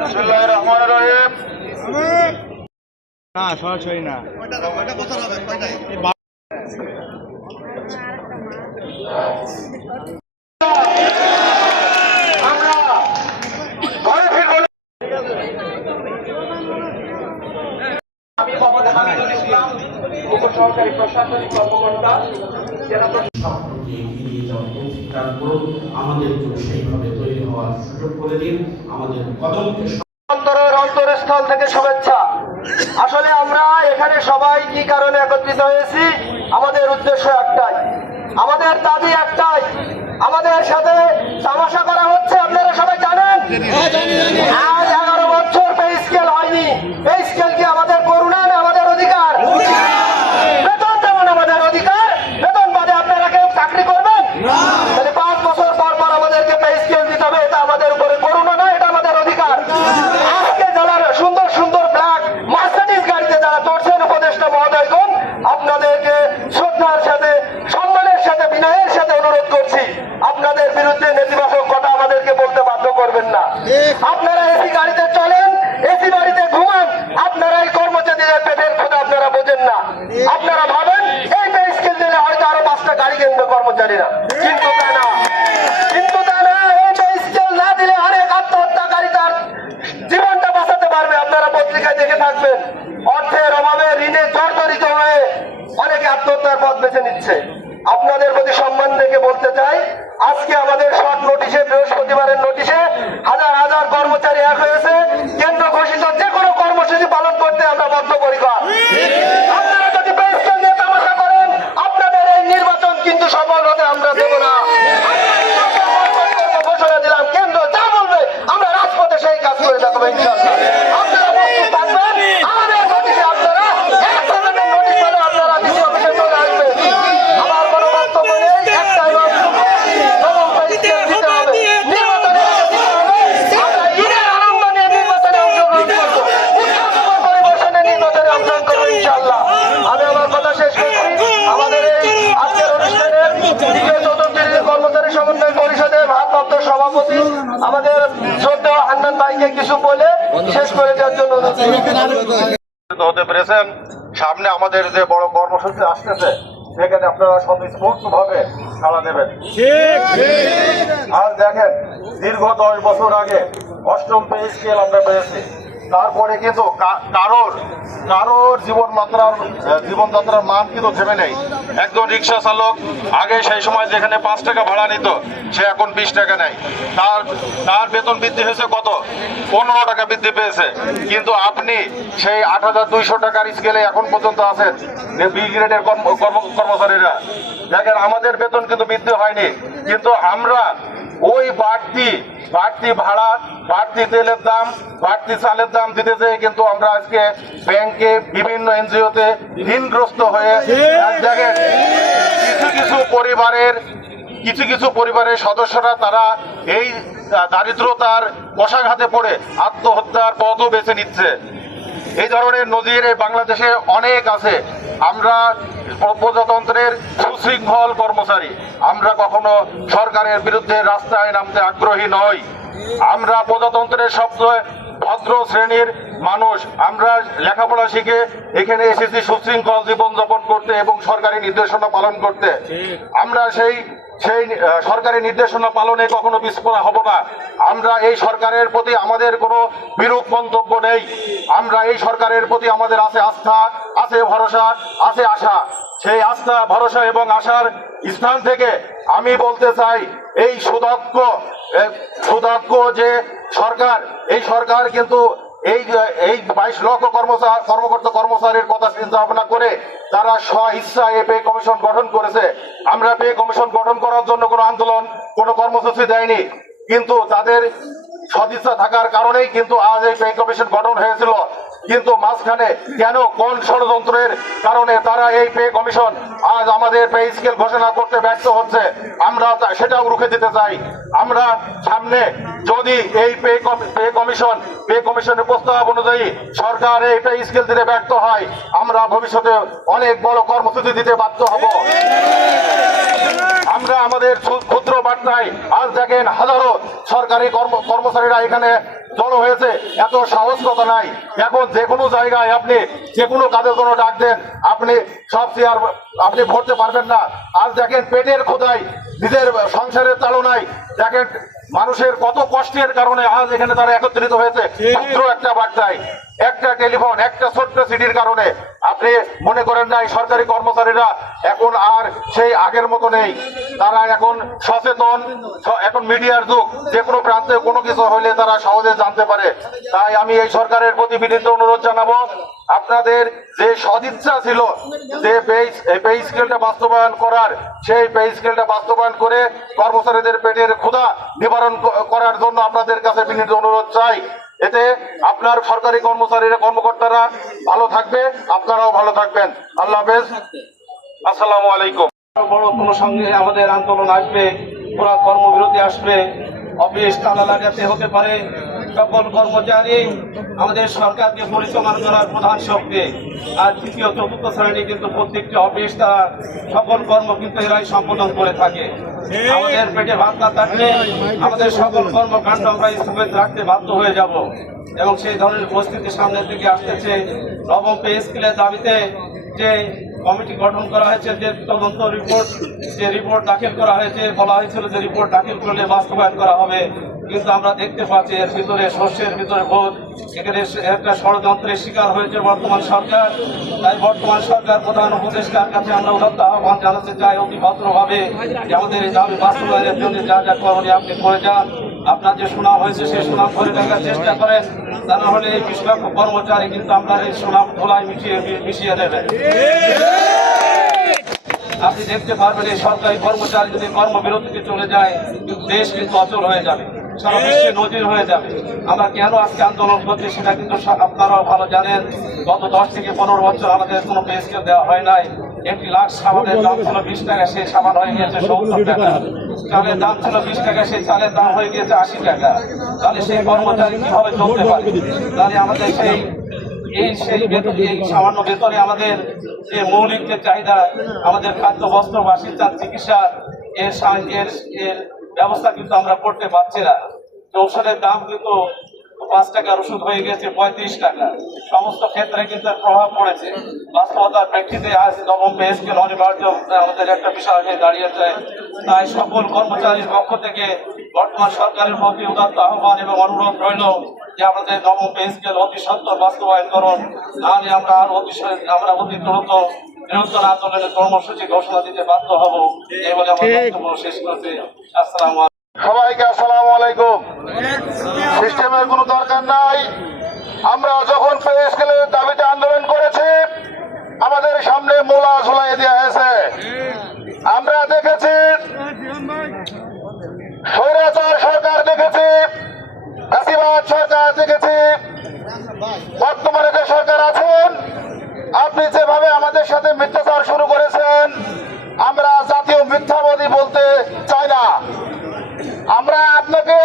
বিসমিল্লাহির রহমানির রহিম। না সরাসরি না আমরা ঘরে ফিরবো না। আমি মোহাম্মদ হামিদুল ইসলাম, উপসহকারী প্রশাসনিক কর্মকর্তা, জেলা সম্পর্কে এগিয়ে যাওয়ার তৌফিক দান করুন। আমাদের জন্য সেইভাবে তৈরি হওয়ার সুযোগ করে দিন। আমাদের কদমকে অন্তরের অন্তরস্থল থেকে শুভেচ্ছা। আসলে আমরা এখানে সবাই কি কারণে একত্রিত হয়েছি, আমাদের উদ্দেশ্য একটাই, আমাদের দাবি একটাই। আমাদের সাথে তামাশা করা হচ্ছে, আপনারা সবাই জানেন। আজ 11 বছর পে স্কেল হয়নি। পে স্কেল কি আমাদের করুণা না আমাদের অধিকার? বেতন যেমন আমাদের অধিকার, বেতন বাদে আপনারা কেউ চাকরি করবেন? তাহলে 5 বছর পর পর আমাদেরকে পে স্কেল দিতে হবে, এটা আমাদের উপরে করুণা না, এটা আমাদের অধিকার। আজকে যারা সুন্দর সুন্দর ব্ল্যাক মার্সিডিজ গাড়িতে যারা চড়ছেন, উপদেষ্টা মহোদয়গণ, আপনাদেরকে শ্রদ্ধার সাথে, সম্মানের সাথে, বিনয়ের সাথে অনুরোধ করছি, আপনাদের বিরুদ্ধে নেতিবাচক কথা আমাদেরকে বলতে বাধ্য করবেন না। আপনারা এসি গাড়িতে চলেন, এসি বাড়িতে ঘুমান, আপনারা এই কর্মচারীদের পেটের ক্ষুধা আপনারা বোঝেন না। আপনারা ভাবেন এই পে স্কেল দিলে হয়তো আরো 5টা গাড়ি কিনবে কর্মচারীরা, কিন্তু তা না, কিন্তু তা না। এই পে স্কেল না দিলে অনেক আত্মহত্যাকারী তার জীবনটা বাঁচাতে পারবে। আপনারা পত্রিকায় দেখে থাকবেন, অর্থের অভাবে ঋণে জর্জরিত হয়ে অনেকে আত্মহত্যার পথ বেছে নিচ্ছে। আপনাদের প্রতি সম্মান রেখে বলতে চাই, আজকে আমাদের শর্ট নোটিশে, বৃহস্পতিবারের নোটিশে হাজার হাজার কর্মচারী এক হয়েছে। কেন্দ্র ঘোষিত যে কোনো কর্মসূচি পালন করতে আমরা বদ্ধপরিকর। আপনারা যদি পে স্কেল নিয়ে তামাশা করেন, আপনাদের এই নির্বাচন কিন্তু সফল হতে আমরা দেব না। ঘোষণা দিলাম, কেন্দ্র যা বলবে আমরা রাজপথে সেই কাজ করে দেখাবো ইনশাআল্লাহ। আপনারা প্রস্তুত থাকবেন। আমাদের নোটিশে আপনারা এক ধরনের নোটিশ পেলে আপনারা ডিসি অফিসে চলে আসবেন। আমার কোনো বক্তব্য নেই, একটাই বক্তব্য, এবং পে স্কেল দিতে হবে, নির্বাচনে দিতে হবে। আমরা ঈদের আনন্দ নিয়ে নির্বাচনে অংশগ্রহণ করবো, উৎসব পরিবেশনে নির্বাচনে অংশগ্রহণ করবো ইনশাআল্লাহ। আমি আমার কথা শেষ করছি। আমাদের এই আজকের অনুষ্ঠানের দ্বিতীয় চতুর্থ কর্মচারী সমন্বয় পরিষদের ভারপ্রাপ্ত সভাপতি আমাদের শ্রদ্ধেয় হান্নান ভাইকে কিছু বলে শেষ করে দেওয়ার জন্য হতে পেরেছেন। সামনে আমাদের যে বড় কর্মসূচি আসতেছে, সেখানে আপনারা স্বতঃস্ফূর্ত ভাবে সাড়া দেবেন। আর দেখেন, দীর্ঘ 10 বছর আগে 8ম পে স্কেল আমরা পেয়েছি। তারপরে কিন্তু কারোর জীবনযাত্রার মান কিন্তু থেমে নেই। একজন রিক্সা চালক আগে সেই সময় যেখানে 5 টাকা ভাড়া নিত, সে এখন 20 টাকা নেয়। তার বেতন বৃদ্ধি হয়েছে কত? 15 টাকা বৃদ্ধি পেয়েছে। কিন্তু আপনি সেই 8,200 টাকার স্কেলে এখন পর্যন্ত আছেন বি গ্রেডের কর্মচারীরা। দেখেন, আমাদের বেতন কিন্তু বৃদ্ধি হয়নি, কিন্তু আমরা ওই বাড়তি ভাড়া, বাড়তি তেলের দাম, বাড়তি চালের দাম দিতে যেয়ে কিন্তু আমরা আজকে ব্যাংকে, বিভিন্ন এনজিওতে ঋণগ্রস্ত হয়ে দেখেন কিছু কিছু পরিবারের সদস্যরা তারা এই দারিদ্রতার কষাঘাতে পড়ে আত্মহত্যার পথও বেছে নিচ্ছে। এই ধরনের নজির এই বাংলাদেশে অনেক আছে। আমরা প্রজাতন্ত্রের সুশৃঙ্খল কর্মচারী, আমরা কখনো সরকারের বিরুদ্ধে রাস্তায় নামতে আগ্রহী নই। আমরা প্রজাতন্ত্রের সবচেয়ে ভদ্র শ্রেণীর মানুষ। আমরা লেখাপড়া শিখে এখানে এসেছি সুশৃঙ্খল জীবনযাপন করতে এবং সরকারি নির্দেশনা পালন করতে। আমরা সেই সরকারি নির্দেশনা পালনে কখনো পিছপা হব না। আমরা এই সরকারের প্রতি আমাদের কোনো বিরূপ মন্তব্য নেই। আমরা এই সরকারের প্রতি আমাদের আছে আস্থা, আছে ভরসা, আছে আশা। সেই আস্থা, ভরসা এবং আশার স্থান থেকে আমি বলতে চাই, এই সুদক্ষ যে সরকার, এই সরকার কিন্তু এই 22 লক্ষ কর্মচারীর কথা চিন্তা ভাবনা করে তারা স্ব-ইচ্ছায় পে কমিশন গঠন করেছে। আমরা পে কমিশন গঠন করার জন্য কোনো আন্দোলন, কোনো কর্মসূচি দেয়নি, কিন্তু তাদের সদিচ্ছা থাকার কারণেই কিন্তু আজ এই পে কমিশন গঠন হয়েছিল। কিন্তু মাঝখানে কেন, কোন ষড়যন্ত্রের কারণে তারা এই পে কমিশন আজ আমাদের পে স্কেল ঘোষণা করতে ব্যর্থ হচ্ছে, আমরা সেটাও রুখে দিতে চাই। আমরা সামনে যদি এই পে কমিশনের প্রস্তাব অনুযায়ী সরকার এই পে স্কেল দিতে ব্যর্থ হয়, আমরা ভবিষ্যতে অনেক বড় কর্মসূচি দিতে বাধ্য হব। আমরা আমাদের ক্ষুদ্র বার্তায় আজ দেখেন হাজারো সরকারি কর্মচারীরা এখানে জড়ো হয়েছে। এত সাহস কথা নাই। এখন যে কোনো জায়গায় আপনি যে কোনো কাজের জন্য ডাক দেন, আপনি সব চেয়ার আপনি ভরতে পারবেন না। আজ দেখেন পেটের খোদাই, নিজের সংসারের তাড়নায় দেখেন মানুষের কত কষ্টের কারণে আজ এখানে তারা একত্রিত হয়েছে ক্ষুদ্র একটা বার্তায়, একটা টেলিফোন, একটা ছোট্ট সিটির কারণে। আপনি মনে করেন না এই সরকারি কর্মচারীরা এখন আর সেই আগের মতো নেই, তারা এখন সচেতন। এখন মিডিয়ার যুগ, যে কোনো প্রান্তে কোনো কিছু হলে তারা সহজে জানতে পারে। তাই আমি এই সরকারের প্রতি বিনীত অনুরোধ জানাবো, আপনাদের যে সদিচ্ছা ছিল যে পে স্কেলটা বাস্তবায়ন করার, সেই পে স্কেলটা বাস্তবায়ন করে কর্মচারীদের পেটের ক্ষুধা নিবারণ করার জন্য আপনাদের কাছে বিনীত অনুরোধ চাই। এতে আপনার সরকারি কর্মকর্তারা ভালো থাকবে, আপনারাও ভালো থাকবেন। আল্লাহ হাফেজ, আসসালামু আলাইকুম। বড় কোনো সঙ্গে আমাদের আন্দোলন আসবে, ওরা কর্মবিরতি আসবে, অফিস তালা লাগাতে হতে পারে। সকল কর্মচারী আমাদের সরকারকে পরিচালনা করার প্রধান শক্তি। আর তৃতীয় চতুর্থ শ্রেণী কিন্তু প্রত্যেকটি অফিস তারা সকল কর্ম কিন্তু এরাই সম্পাদন করে থাকে। আমাদের পেটে ভাত না থাকলে আমাদের সকল কর্মকাণ্ড আমরা স্থগিত রাখতে বাধ্য হয়ে যাব, এবং সেই ধরনের পরিস্থিতি সামনের দিকে আসতেছে। নবম পে স্কেলের দাবিতে যে কমিটি গঠন করা হয়েছে, যে তদন্ত রিপোর্ট, যে রিপোর্ট দাখিল করা হয়েছে, বলা হয়েছিল যে রিপোর্ট দাখিল করলে বাস্তবায়ন করা হবে, কিন্তু আমরা দেখতে পাচ্ছি এর ভিতরে শস্যের ভিতরে ভোট। এখানে একটা ষড়যন্ত্রের শিকার হয়েছে বর্তমান সরকার। তাই বর্তমান সরকার প্রধান উপদেষ্টার কাছে আমরা উদাত্ত আহ্বান জানাতে চাই অতি ভদ্রভাবে যে আমাদের এই দাবি বাস্তবায়নের জন্য যা যা করণীয় আপনি করে যান। আপনার যে সুনাম হয়েছে সেই সুনাম ধরে রাখার চেষ্টা করেন, তা না হলে এই 20 লক্ষ কর্মচারী কিন্তু আপনার এই সুনাম ধোলায় মিশিয়ে দেবে। আপনি দেখতে পারবেন এই সরকারি কর্মচারী যদি কর্মবিরতিতে চলে যায়, দেশ কিন্তু অচল হয়ে যাবে, সারা বিশ্বে নজির হয়ে যাবে। আমরা কেন আজকে আন্দোলন করছি সেটা কিন্তু আপনারাও ভালো জানেন। গত 10 থেকে 15 বছর আমাদের কোনো পে স্কেল দেওয়া হয় নাই। একটি লাখ সাবানের দাম ছিল 20 টাকা, সেই সাবান হয়ে গিয়েছে 70 টাকা। চালের দাম ছিল 20 টাকা, সেই চালের দাম হয়ে গিয়েছে 80 টাকা। তাহলে সেই কর্মচারী কিভাবে চলতে পারে? তাহলে আমাদের সেই সামান্য বেতনে আমাদের যে মৌলিক যে চাহিদা, আমাদের খাদ্য, বস্ত্র, বাসিন্দা, চিকিৎসা, এর ব্যবস্থা কিন্তু আমরা করতে পারছি না। ঔষধের দাম কিন্তু 5 টাকার ওষুধ হয়ে গেছে 35 টাকা। সমস্ত ক্ষেত্রে কিন্তু প্রভাব পড়েছে। বাস্তবতার প্রেক্ষিতে আজ নবম পে স্কেল অনিবার্য আমাদের একটা বিষয় হয়ে দাঁড়িয়েছে। তাই সকল কর্মচারীর পক্ষ থেকে বর্তমান সরকারের প্রতি উদাত্ত আহ্বান এবং অনুরোধ রইল যে আমাদের নবম পে স্কেল অতি সত্বর বাস্তবায়ন করুন, নাহলে আমরা অতি দ্রুত বৃহত্তর আন্দোলনের কর্মসূচি ঘোষণা দিতে বাধ্য হব। এই বলে আমার বক্তব্য শেষ করছি। আসসালামু আলাইকুম। সবাইকে আসসালামু আলাইকুম। সিস্টেমের কোনো দরকার নাই। আমরা যখন পে স্কেলের দাবিতে আন্দোলন করেছি, আমাদের সামনে মোলা ঝুলাই দেওয়া হয়েছে। আমরা দেখেছি স্বৈরাচার সরকার দেখেছি, ফ্যাসিবাদ সরকার দেখেছি। বর্তমানে যে সরকার আছেন, আপনি যেভাবে আমাদের সাথে মিথ্যাচার শুরু করেছেন, আমরা জাতীয় মিথ্যাবাদী বলতে চাই না। আমরা আপনাকে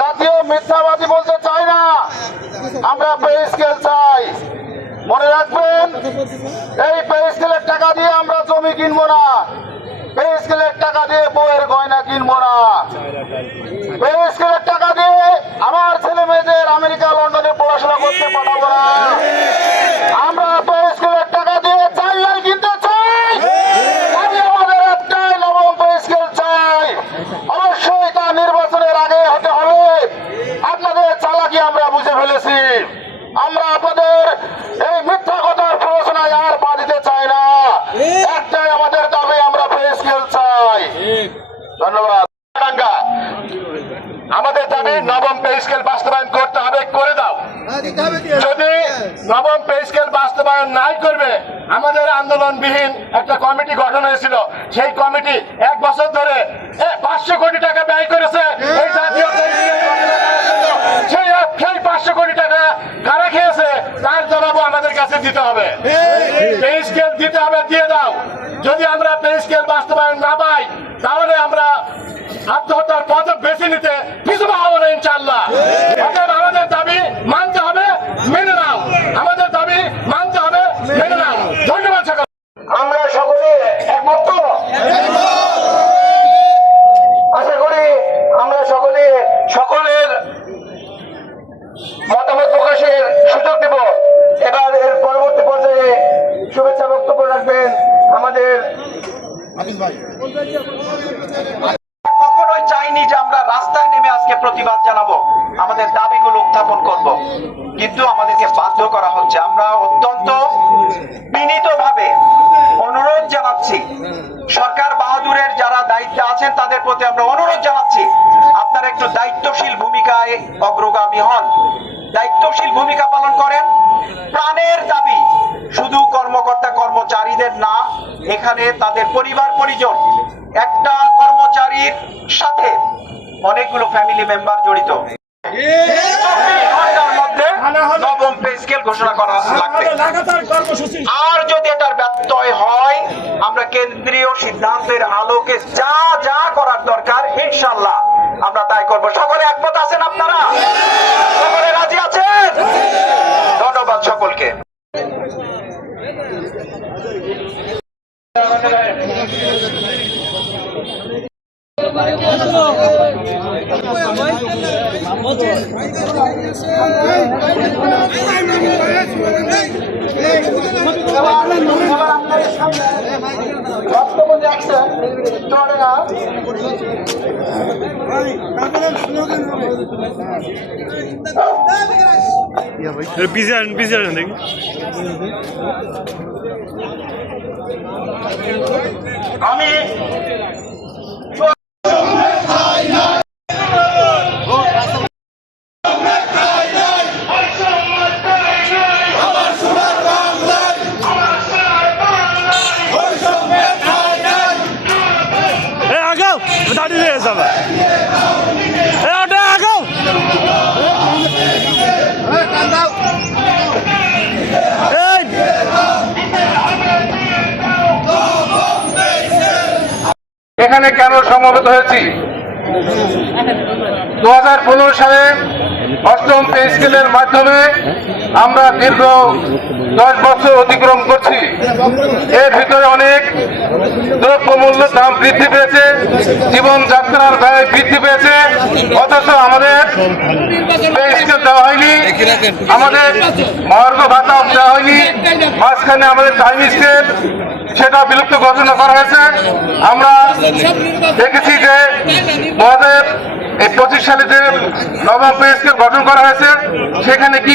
জাতীয় মিথ্যাবাদী বলতে চাই না, আমরা পে স্কেল চাই। মনে রাখবেন, এই পে স্কেলের টাকা দিয়ে আমরা জমি কিনবো না, পে স্কেলের টাকা দিয়ে বইয়ের গয়না কিনবো না, পে স্কেলের টাকা দিয়ে আমার ছেলে মেয়েদের আমেরিকা, লন্ডনে পড়াশোনা করতে পাঠাবো না। আমরা পে স্কেলের টাকা দিয়ে চাল কিনতে চাই। আমাদের একটাই নবম পে স্কেল চাই। অবশ্যই তা নির্বাচনের আগে হতে হবে। আপনাদের চালাকি আমরা বুঝে ফেলেছি। আমরা আপনাদের এই মিথ্যা কথার প্ররোচনায় আর পা দিতে চাই না। একটাই আমাদের দাবি, আমরা পে স্কেল চাই। ধন্যবাদ। আমাদের দাবি নবম পে স্কেল বাস্তবায়ন করতে হবে, করে দাও। যদি নবম পে স্কেল বাস্তবায়ন নাই করবে, আমাদের আন্দোলনবিহীন একটা কমিটি গঠন হয়েছিল, সেই কমিটি 1 বছর ধরে 500 কোটি টাকা ব্যয় করেছে এই জাতীয় পে স্কেল গঠন করার জন্য। সেই 500 কোটি টাকা কারা খেয়েছে তার জবাবও আমাদের কাছে দিতে হবে। পে স্কেল দিতে হবে, দিয়ে দাও। যদি আমরা পে স্কেল বাস্তবায়ন না পাই, তাহলে আমরা আত্মহত্যার পথ বেছে নিতে কিছু পাবো না ইনশাআল্লাহ। অতএব আমাদের দাবি মানতে হবে, মেনে নাও। আমাদের দাবি মানতে হবে, মেনে নাও। ধন্যবাদ সকল। আমরা সকলে একমত। রাখবেন আমাদের। কখনোই চাইনি যে আমরা রাস্তায় নেমে আজকে প্রতিবাদ জানাবো, আমাদের দাবিগুলো উত্থাপন করব, কিন্তু আমাদেরকে বাধ্য করা হচ্ছে। আমরা অত্যন্ত বিনীতভাবে অনুরোধ জানাচ্ছি, সরকার বাহাদুরের যারা দায়িত্বে আছেন তাদের প্রতি আমরা অনুরোধ জানাচ্ছি, আপনারা একটু দায়িত্বশীল ভূমিকায় অগ্রগামী হন, দায়িত্বশীল ভূমিকা পালন করেন। প্রাণের দাবি শুধু কর্মকর্তা কর্মচারীদের না, এখানে তাদের পরিবার পরিজন, একটা কর্মচারীর সাথে অনেকগুলো ফ্যামিলি মেম্বার জড়িত। 24 ঘন্টার মধ্যে নবম পে স্কেল ঘোষণা করা লাগবে। আর যদি এটার ব্যত্যয় হয়, আমরা কেন্দ্রীয় সিদ্ধান্তের আলোকে যা যা করার দরকার ইনশাআল্লাহ আমরা তাই করব। সকলে একমত আছেন? আপনারা সকলে রাজি আছেন? ধন্যবাদ সকলকে। पीछे देखिए আমি आगो बता दीजिए सब आगो এখানে কেন সমবেত হয়েছি? 2015 সালে অষ্টম পে স্কেলের মাধ্যমে আমরা দীর্ঘ 10 বছর অতিক্রম করছি। এর ভিতরে অনেক দ্রব্যমূল্য দাম বৃদ্ধি পেয়েছে, জীবনযাত্রার ব্যয় বৃদ্ধি পেয়েছে, অথচ আমাদের পে স্কেল দেওয়া হয়নি, আমাদের মহার্ঘ ভাতা দেওয়া হয়নি, মাঝখানে আমাদের টাইম স্কেল সেটা বিলুপ্ত ঘোষণা করা হয়েছে। আমরা দেখেছি যে 2025 সালে যে নবম পে স্কেল গঠন করা হয়েছে সেখানে কি